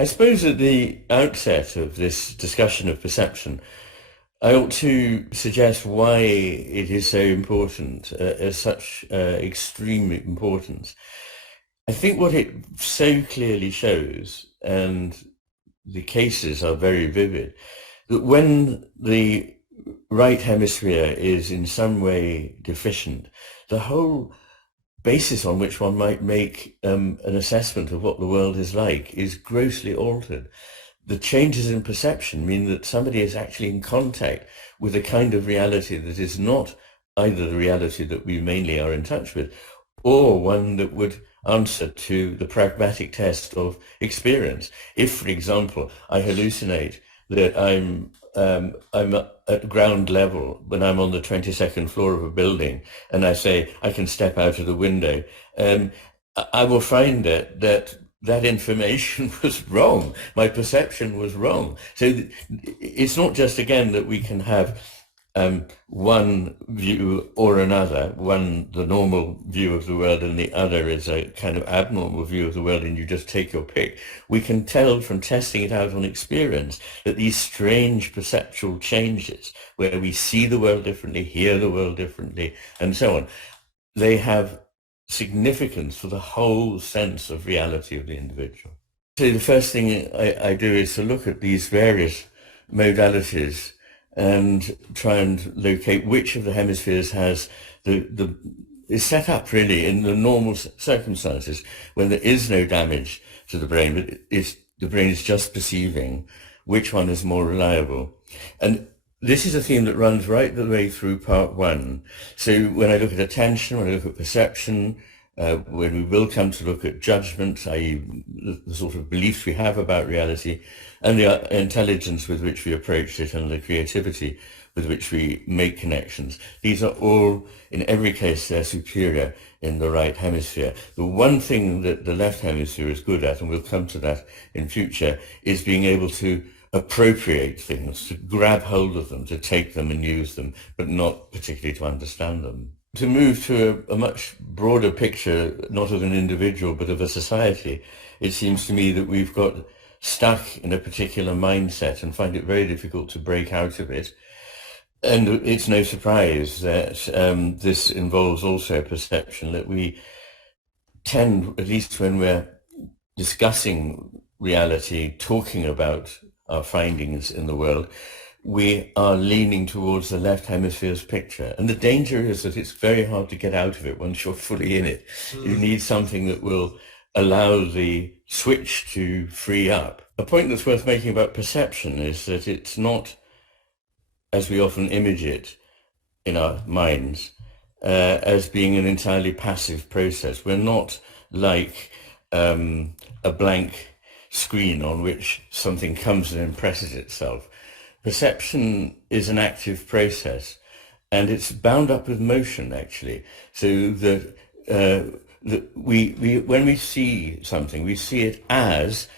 I suppose at the outset of this discussion of perception, I ought to suggest why it is so important, as such extreme importance. I think what it so clearly shows, and the cases are very vivid, that when the right hemisphere is in some way deficient, the whole basis on which one might make an assessment of what the world is like is grossly altered. The changes in perception mean that somebody is actually in contact with a kind of reality that is not either the reality that we mainly are in touch with, or one that would answer to the pragmatic test of experience. If, for example, I hallucinate that I'm at ground level when I'm on the 22nd floor of a building, and I say I can step out of the window, I will find that information was wrong. My perception was wrong. So it's not just, again, that we can have one view or another, one the normal view of the world and the other is a kind of abnormal view of the world, and you just take your pick. We can tell from testing it out on experience that these strange perceptual changes, where we see the world differently, hear the world differently, and so on, they have significance for the whole sense of reality of the individual. So the first thing I do is to look at these various modalities and try and locate which of the hemispheres has is set up really in the normal circumstances when there is no damage to the brain, but the brain is just perceiving, which one is more reliable. And this is a theme that runs right the way through part one. So when I look at attention, when I look at perception, when we will come to look at judgment, i.e. the sort of beliefs we have about reality, and the intelligence with which we approach it, and the creativity with which we make connections. These are all, in every case, they're superior in the right hemisphere. The one thing that the left hemisphere is good at, and we'll come to that in future, is being able to appropriate things, to grab hold of them, to take them and use them, but not particularly to understand them. To move to a much broader picture, not of an individual, but of a society, it seems to me that we've got stuck in a particular mindset and find it very difficult to break out of it. And it's no surprise that this involves also a perception that we tend, at least when we're discussing reality, talking about our findings in the world, we are leaning towards the left hemisphere's picture. And the danger is that it's very hard to get out of it once you're fully in it. You need something that will allow the switch to free up. A point that's worth making about perception is that it's not, as we often image it in our minds, as being an entirely passive process. We're not like a blank screen on which something comes and impresses itself. Perception is an active process, and it's bound up with motion, actually. So that when we see something, we see it as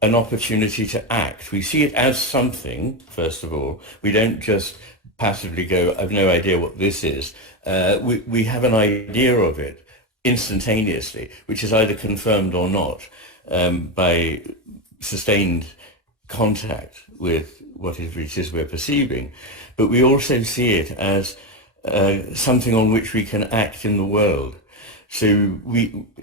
an opportunity to act. We see it as something, first of all. We don't just passively go, I've no idea what this is. We have an idea of it instantaneously, which is either confirmed or not by sustained contact with what it is we're perceiving. But we also see it as something on which we can act in the world. So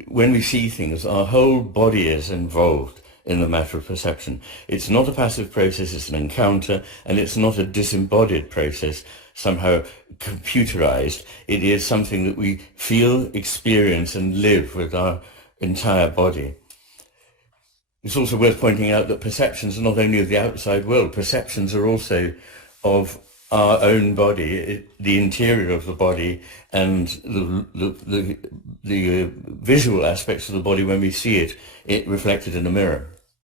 when we see things, our whole body is involved in the matter of perception. It's not a passive process, it's an encounter, and it's not a disembodied process, somehow computerized. It is something that we feel, experience, and live with our entire body. It's also worth pointing out that perceptions are not only of the outside world, perceptions are also of our own body, the interior of the body, and the visual aspects of the body when we see it reflected in a mirror.